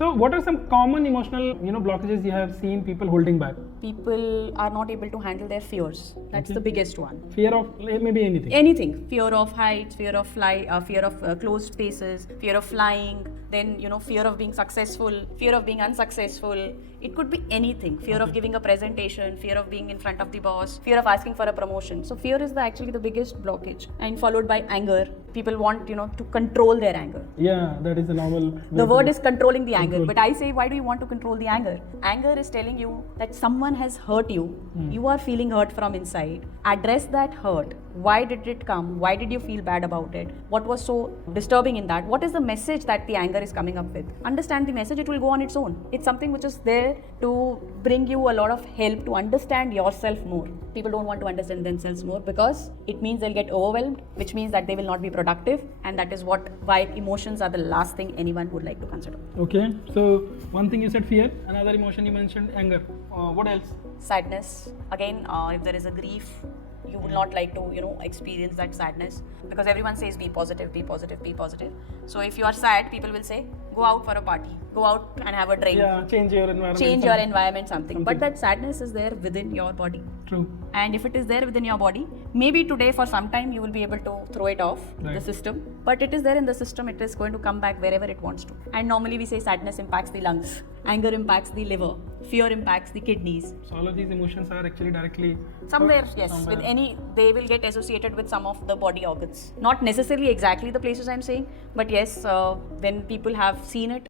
So what are some common emotional, blockages you have seen people holding back? People are not able to handle their fears. That's the biggest one. Fear of maybe anything. Anything. Fear of heights, fear of fear of closed spaces, fear of flying, then fear of being successful, fear of being unsuccessful. It could be anything. Fear of giving a presentation, fear of being in front of the boss, fear of asking for a promotion. So fear is actually the biggest blockage, and followed by anger. People want to control their anger. Yeah, that is a normal. The word is controlling the anger, but I say, why do you want to control the anger? Anger is telling you that someone has hurt you. You are feeling hurt from inside. Address that hurt. Why did it come? Why did you feel bad about it? What was so disturbing in that? What is the message that the anger is coming up with? Understand the message, it will go on its own. It's something which is there to bring you a lot of help to understand yourself more. People don't want to understand themselves more because it means they'll get overwhelmed, which means that they will not be productive, and that is why emotions are the last thing anyone would like to consider. Okay, so one thing you said fear, another emotion you mentioned anger. What else? Sadness. Again, if there is a grief, you would not like to experience that sadness, because everyone says be positive, be positive, be positive. So if you are sad, people will say go out for a party, go out and have a drink. Yeah, change your environment. Change your environment, something. But that sadness is there within your body. True. And if it is there within your body, maybe today for some time you will be able to throw it off the system. But it is there in the system, it is going to come back wherever it wants to. And normally we say sadness impacts the lungs, anger impacts the liver, fear impacts the kidneys. So all of these emotions are actually directly somewhere, yes, with any, they will get associated with some of the body organs. Not necessarily exactly the places I'm saying, but yes, when people have seen it,